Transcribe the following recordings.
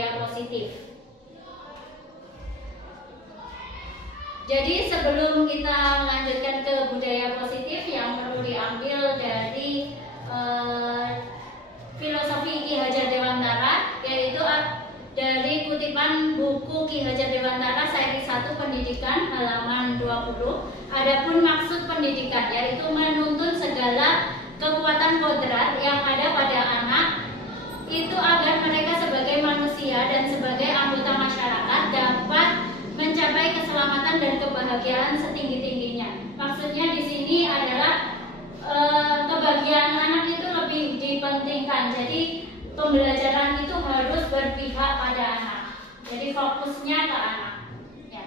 budaya positif. Jadi sebelum kita melanjutkan ke budaya positif, yang perlu diambil dari filosofi Ki Hajar Dewantara, yaitu dari kutipan buku Ki Hajar Dewantara seri 1 Pendidikan halaman 20. Adapun maksud pendidikan yaitu menuntun segala kekuatan kodrat yang ada pada anak itu agar mereka sebagai manusia dan sebagai anggota masyarakat dapat mencapai keselamatan dan kebahagiaan setinggi-tingginya. Maksudnya di sini adalah kebahagiaan anak itu lebih dipentingkan. Jadi pembelajaran itu harus berpihak pada anak. Jadi fokusnya ke anak. Ya.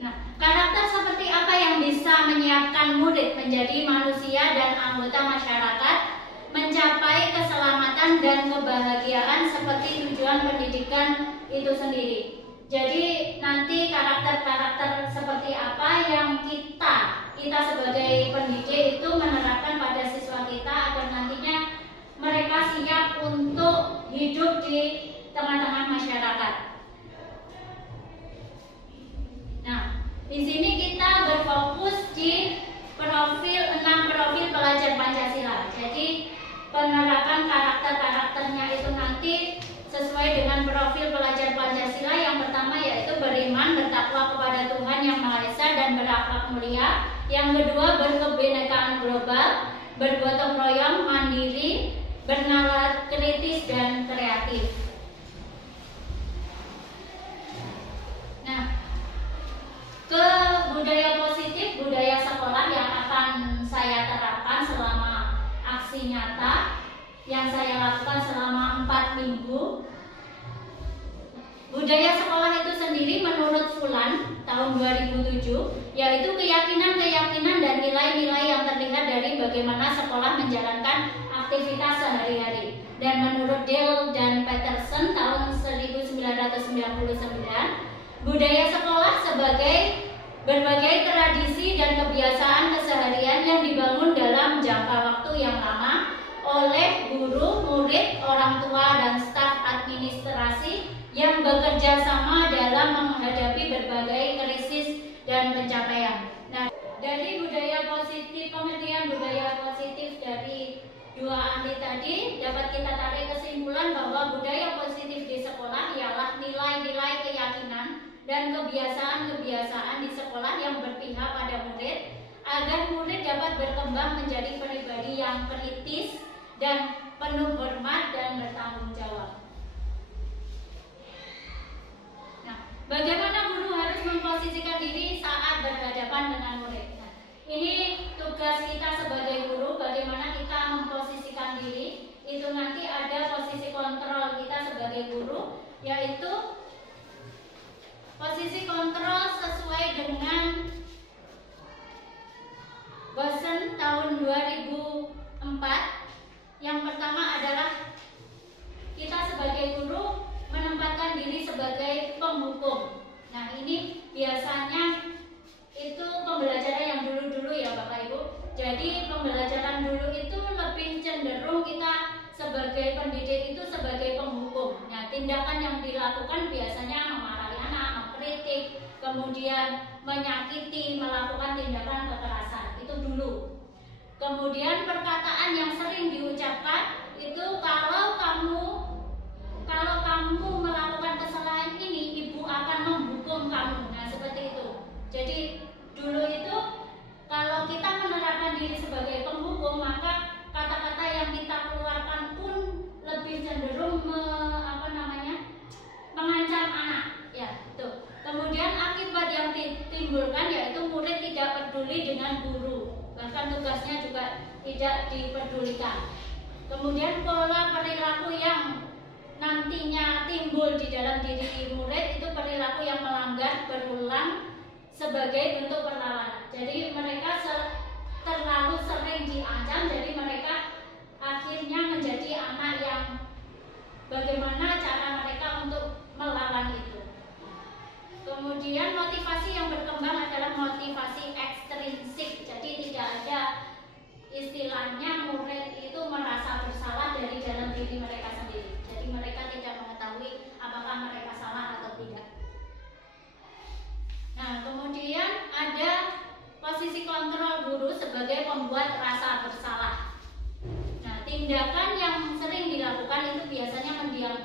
Nah, karakter seperti apa yang bisa menyiapkan murid menjadi manusia dan anggota masyarakat mencapai keselamatan dan kebahagiaan seperti tujuan pendidikan itu sendiri. Jadi nanti karakter-karakter seperti apa yang kita sebagai pendidik itu menerapkan pada siswa kita agar nantinya mereka siap untuk hidup di tengah-tengah masyarakat. Nah, di sini kita berfokus di profil 6 profil pelajar Pancasila. Jadi penerapan karakter-karakternya itu nanti sesuai dengan profil pelajar Pancasila. Yang pertama yaitu beriman, bertakwa kepada Tuhan Yang Maha Esa dan berakhlak mulia. Yang kedua berkebinekaan global, bergotong royong, mandiri, bernalar kritis dan kreatif. Nah, ke budaya positif, budaya sekolah yang akan saya terapkan selama aksi nyata yang saya lakukan selama 4 minggu. Budaya sekolah itu sendiri menurut Fulan tahun 2007 yaitu keyakinan-keyakinan dan nilai-nilai yang terlihat dari bagaimana sekolah menjalankan aktivitas sehari-hari. Dan menurut Dale dan Peterson tahun 1999, budaya sekolah sebagai berbagai tradisi dan kebiasaan keseharian yang dibangun dalam jangka waktu yang lama oleh guru, murid, orang tua, dan staf administrasi yang bekerja sama dalam menghadapi berbagai krisis dan pencapaian. Nah, dari budaya positif, pengertian budaya positif dari dua ahli tadi dapat kita tarik kesimpulan bahwa budaya positif di sekolah ialah nilai-nilai keyakinan dan kebiasaan-kebiasaan di sekolah yang berpihak pada murid agar murid dapat berkembang menjadi pribadi yang kritis dan penuh hormat dan bertanggung jawab. Nah, bagaimana guru harus memposisikan diri saat berhadapan dengan murid? Nah, ini tugas kita sebagai guru, bagaimana kita memposisikan diri. Itu nanti ada posisi kontrol kita sebagai guru, yaitu posisi kontrol sesuai dengan Bosen tahun 2004. Yang pertama adalah kita sebagai guru menempatkan diri sebagai penghukum. Nah, ini biasanya itu pembelajaran yang dulu-dulu ya Bapak Ibu. Jadi pembelajaran dulu itu lebih cenderung kita sebagai pendidik itu sebagai penghukum. Nah, tindakan yang dilakukan biasanya memarahi anak, mengkritik, kemudian menyakiti, melakukan tindakan kekerasan. Itu dulu. Kemudian perkataan yang sering diucapkan itu kalau kamu melakukan kesalahan ini, ibu akan menghukum kamu. Nah, seperti itu. Jadi dulu itu kalau kita menerapkan diri sebagai penghukum, maka kata-kata yang kita keluarkan pun lebih cenderung mengancam anak. Ya, itu. Kemudian akibat yang ditimbulkan yaitu murid tidak peduli dengan guru. Bahkan tugasnya juga tidak dipedulikan. Kemudian pola perilaku yang nantinya timbul di dalam diri murid itu perilaku yang melanggar berulang sebagai bentuk perlawanan. Jadi mereka terlalu sering diancam, jadi mereka akhirnya menjadi anak yang bagaimana cara mereka untuk melawan itu. Kemudian motivasi yang berkembang adalah motivasi ekstrinsik. Jadi tidak ada istilahnya murid itu merasa bersalah dari dalam diri mereka sendiri.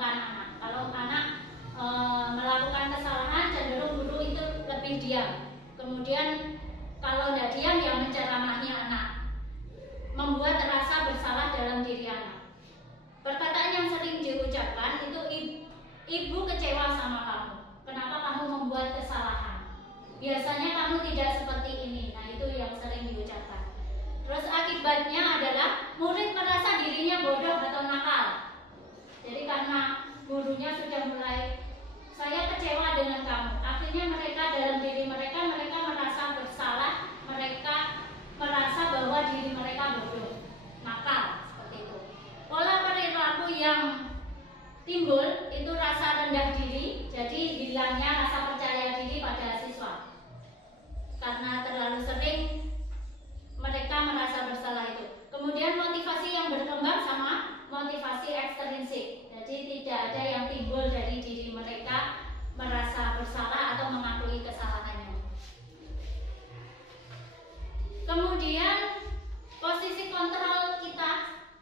menyalahkan anak. Kalau anak melakukan kesalahan, cenderung guru itu lebih diam. Kemudian kalau tidak diam, ya menceramahi anak, membuat rasa bersalah dalam diri anak. Perkataan yang sering diucapkan itu, ibu kecewa sama kamu. Kenapa kamu membuat kesalahan? Biasanya kamu tidak seperti ini. Nah, itu yang sering diucapkan. Terus akibatnya adalah murid merasa dirinya bodoh atau nakal. Jadi karena gurunya sudah mulai, saya kecewa dengan kamu. Akhirnya mereka dalam diri mereka merasa bersalah, mereka merasa bahwa diri mereka bodoh, nakal, seperti itu. Pola perilaku yang timbul itu rasa rendah diri, jadi hilangnya rasa percaya diri pada siswa. Karena terlalu sering mereka merasa bersalah itu. Kemudian motivasi yang berkembang sama motivasi ekstrinsik. Jadi tidak ada yang timbul dari diri mereka merasa bersalah atau mengakui kesalahannya. Kemudian posisi kontrol kita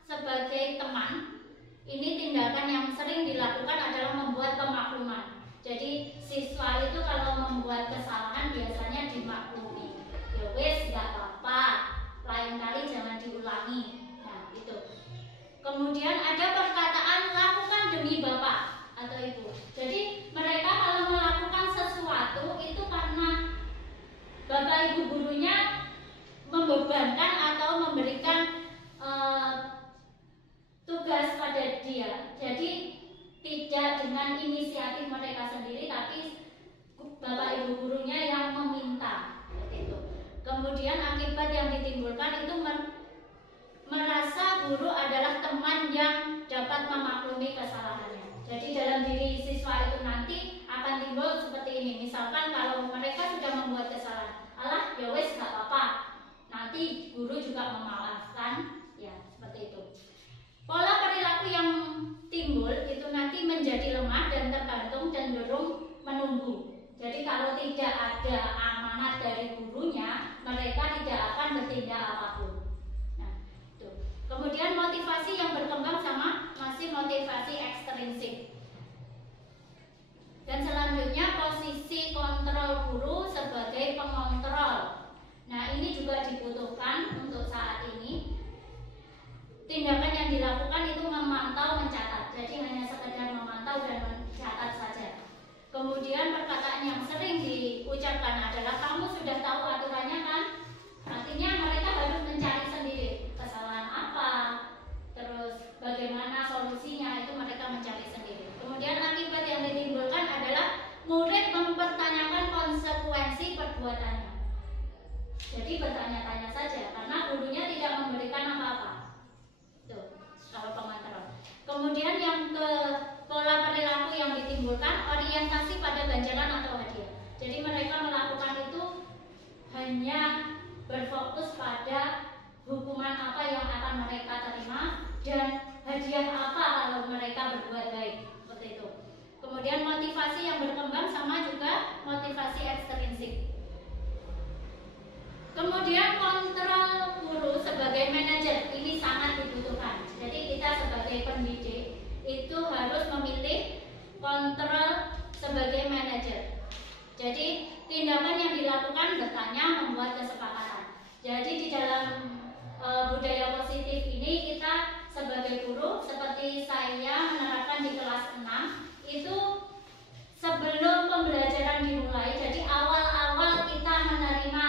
sebagai teman, ini tindakan yang sering dilakukan adalah membuat pemakluman. Jadi siswa itu kalau membuat kesalahan biasanya dimaklumi. Ya wes, nggak apa-apa, lain kali jangan diulangi. Nah, itu. Kemudian ada perkataan lakukan demi bapak atau ibu. Jadi mereka kalau melakukan sesuatu itu karena bapak ibu gurunya membebankan atau memberikan tugas pada dia. Jadi tidak dengan inisiatif mereka sendiri, tapi bapak ibu gurunya yang meminta. Itu. Kemudian akibat yang ditimbulkan itu merasa guru adalah teman yang dapat memaklumi kesalahannya. Jadi dalam diri siswa itu nanti akan timbul seperti ini. Misalkan kalau mereka sudah membuat kesalahan, alah ya wes gak apa-apa, nanti guru juga memaafkan, ya seperti itu. Pola perilaku yang timbul itu nanti menjadi lemah dan tergantung cenderung menunggu. Jadi kalau tidak ada amanat dari gurunya, mereka tidak akan bertindak apapun. Nah, itu. Kemudian motivasi yang berkembang sama masih motivasi ekstrinsik. Dan selanjutnya posisi kontrol guru sebagai pengontrol. Nah, ini juga dibutuhkan untuk saat ini. Tindakan yang dilakukan itu memantau, mencatat. Jadi hanya sekedar memantau dan mencatat saja. Kemudian perkataan yang sering diucapkan adalah kamu sudah tahu aturannya kan? Artinya mereka harus mencari sendiri kesalahan apa, terus bagaimana solusinya, itu mereka mencari sendiri. Kemudian akibat yang ditimbulkan adalah murid mempertanyakan konsekuensi perbuatannya. Jadi bertanya-tanya saja karena gurunya tidak memberikan apa-apa. Tuh, kalau pengontrol. Kemudian yang ke pola perilaku yang ditimbulkan orientasi pada ganjaran atau hadiah. Jadi mereka melakukan itu hanya berfokus pada hukuman apa yang akan mereka terima dan hadiah apa kalau mereka berbuat baik, seperti itu. Kemudian motivasi yang berkembang sama juga motivasi ekstrinsik. Kemudian kontrol guru sebagai manajer ini sangat dibutuhkan. Jadi kita sebagai pendidik itu harus memilih kontrol sebagai manajer. Jadi tindakan yang dilakukan bertanya, membuat kesepakatan. Jadi di dalam budaya positif ini kita sebagai guru, seperti saya menerapkan di kelas 6 itu sebelum pembelajaran dimulai. Jadi awal-awal kita menerima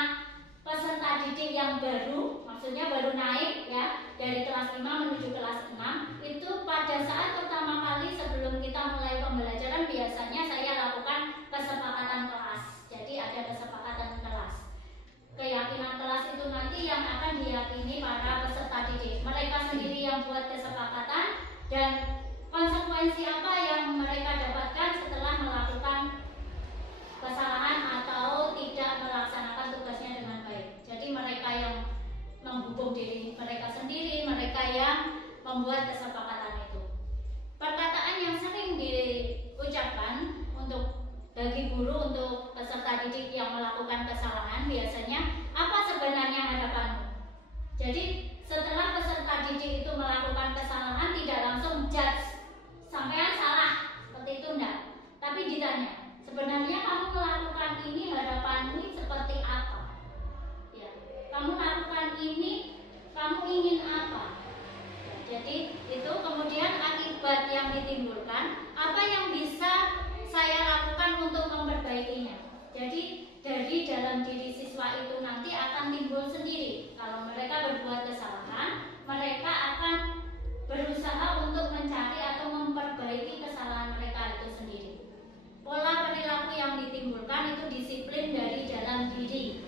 peserta didik yang baru, maksudnya baru naik ya, dari kelas 5 menuju kelas 6, itu pada saat pertama kali sebelum kita mulai pembelajaran biasanya saya lakukan kesepakatan kelas. Jadi ada kesepakatan kelas. Keyakinan kelas itu nanti yang akan diyakini para peserta didik. Mereka sendiri yang buat kesepakatan dan konsekuensi apa yang mereka dapatkan setelah melakukan kesalahan atau tidak melaksanakan tugasnya dengan baik. Jadi mereka yang menghukum diri mereka sendiri, mereka yang membuat kesepakatan itu. ditimbulkan, apa yang bisa saya lakukan untuk memperbaikinya. Jadi dari dalam diri siswa itu nanti akan timbul sendiri. Kalau mereka berbuat kesalahan, mereka akan berusaha untuk mencari atau memperbaiki kesalahan mereka itu sendiri. Pola perilaku yang ditimbulkan itu disiplin dari dalam diri.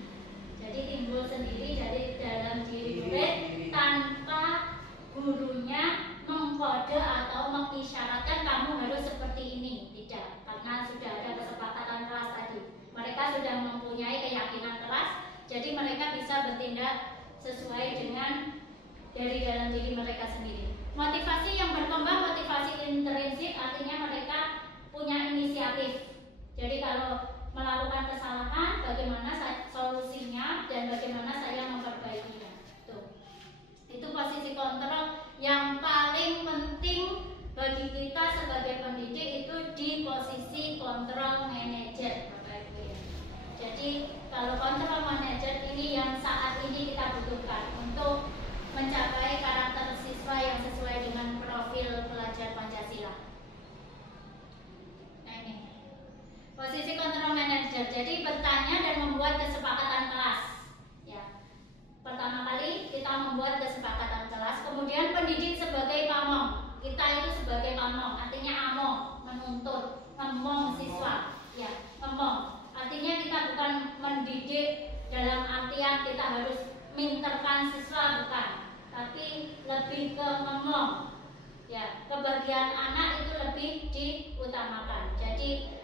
Jadi timbul sendiri dari dalam diri murid tanpa gurunya mengkode atau mengisyaratkan kamu harus seperti ini. Tidak, karena sudah ada kesepakatan kelas tadi. Mereka sudah mempunyai keyakinan kelas, jadi mereka bisa bertindak sesuai dengan dari dalam diri mereka sendiri. Motivasi yang berkembang, motivasi intrinsik, artinya mereka punya inisiatif. Jadi kalau melakukan kesalahan, bagaimana solusinya dan bagaimana saya memperbaikinya. Tuh. Itu posisi kontrol yang paling penting bagi kita sebagai pendidik, itu di posisi kontrol manajer. Jadi kalau kontrol manajer ini yang saat ini kita butuhkan untuk mencapai karakter siswa yang sesuai dengan profil pelajar Pancasila. Nah ini posisi kontrol manajer. Jadi bertanya dan membuat kesepakatan kelas. Ya, pertama kali kita membuat kesepakatan kelas. Kemudian pendidik sebagai pamong. Kita itu sebagai pamong, artinya among, menuntut, ngemong siswa. Ya, ngemong. Artinya kita bukan mendidik dalam artian kita harus minterkan siswa, bukan, tapi lebih ke ngomong. Ya, kebahagiaan anak itu lebih diutamakan. Jadi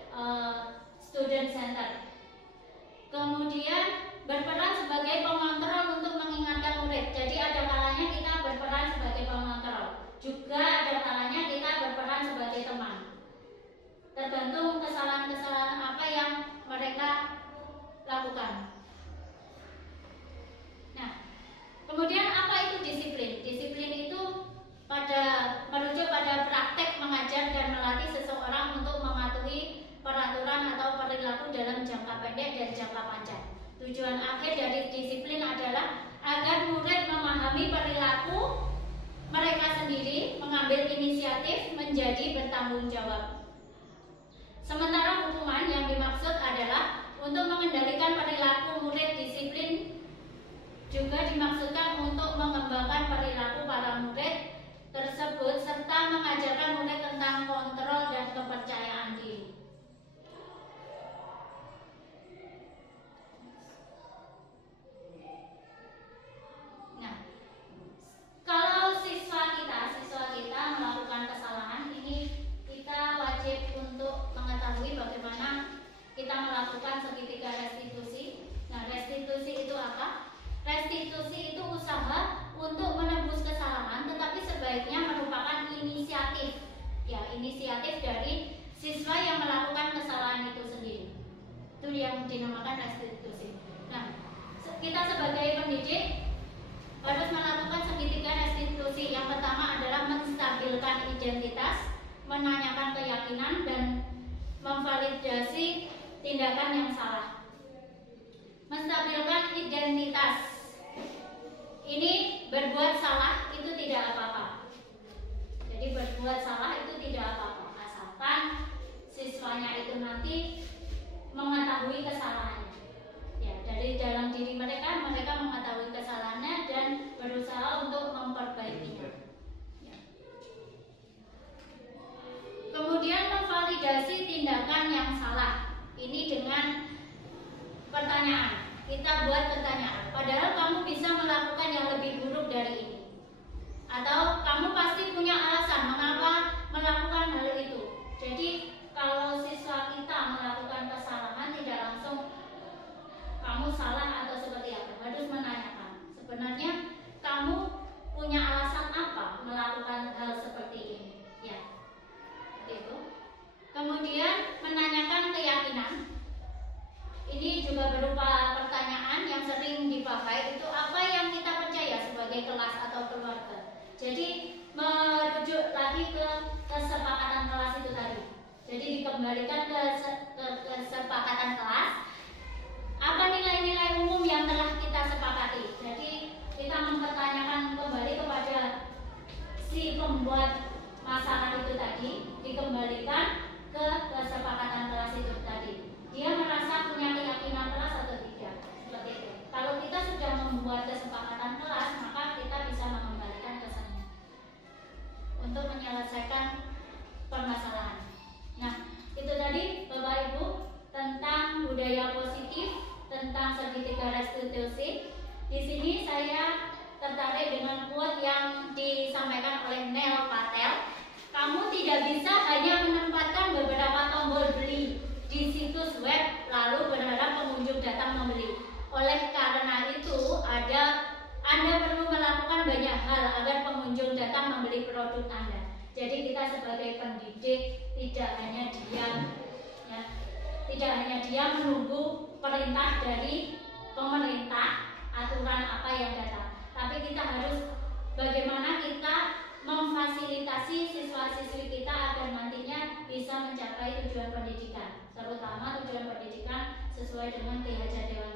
student center. Kemudian berperan sebagai pengontrol untuk mengingatkan murid. Jadi ada kalanya kita berperan sebagai pengontrol. Juga ada kalanya kita berperan sebagai teman. Tergantung kesalahan-kesalahan apa yang mereka lakukan. Nah, kemudian apa itu disiplin? Disiplin itu merujuk pada praktek mengajar dan melatih seseorang untuk mematuhi peraturan atau perilaku dalam jangka pendek dan jangka panjang. Tujuan akhir dari disiplin adalah agar murid memahami perilaku mereka sendiri, mengambil inisiatif, menjadi bertanggung jawab. Sementara hukuman yang dimaksud adalah untuk mengendalikan perilaku murid. Disiplin juga dimaksudkan untuk mengembangkan perilaku para murid tersebut serta mengajarkan murid tentang kontrol dan kepercayaan diri. Nah, kalau siswa kita melakukan kesalahan, ini kita wajib untuk mengetahui bagaimana kita melakukan segitiga restitusi. Nah, restitusi itu apa? Restitusi itu usaha untuk menebus kesalahan, tetapi sebaiknya merupakan inisiatif. Ya, inisiatif dari siswa yang melakukan kesalahan itu sendiri. Itu yang dinamakan restitusi. Nah, kita sebagai pendidik harus melakukan segitiga restitusi. Yang pertama adalah menstabilkan identitas, menanyakan keyakinan, dan memvalidasi tindakan yang salah. Menstabilkan identitas. Ini berbuat salah itu tidak apa-apa. Jadi berbuat salah itu tidak apa-apa, asalkan siswanya itu nanti mengetahui kesalahannya. Ya, dari dalam diri mereka mengetahui kesalahannya dan berusaha untuk memperbaikinya. Ya. Kemudian memvalidasi tindakan yang salah. Ini dengan pertanyaan. Kita buat pertanyaan. Padahal kamu bisa melakukan yang lebih buruk dari ini. Atau kamu pasti punya alasan mengapa melakukan hal itu. Jadi kalau siswa kita melakukan kesalahan, tidak langsung kamu salah atau seperti apa. Harus menanyakan. Sebenarnya kamu punya alasan apa melakukan hal seperti ini. Ya, itu. Kemudian menanyakan keyakinan. Ini juga berupa pertanyaan yang sering dipakai. Itu apa yang kita percaya sebagai kelas atau keluarga. Jadi merujuk lagi ke kesepakatan kelas itu tadi. Jadi dikembalikan ke kesepakatan kelas. Apa nilai-nilai umum yang telah kita sepakati. Jadi kita mempertanyakan kembali kepada si pembuat masalah itu tadi. tidak bisa hanya menempatkan beberapa tombol beli di situs web lalu berharap pengunjung datang membeli. Oleh karena itu, Anda perlu melakukan banyak hal agar pengunjung datang membeli produk Anda. Jadi kita sebagai pendidik tidak hanya diam menunggu perintah dari pemerintah, aturan apa yang datang, tapi kita harus bagaimana kita memfasilitasi siswa-siswi kita agar nantinya bisa mencapai tujuan pendidikan, terutama tujuan pendidikan sesuai dengan Ki Hajar Dewantara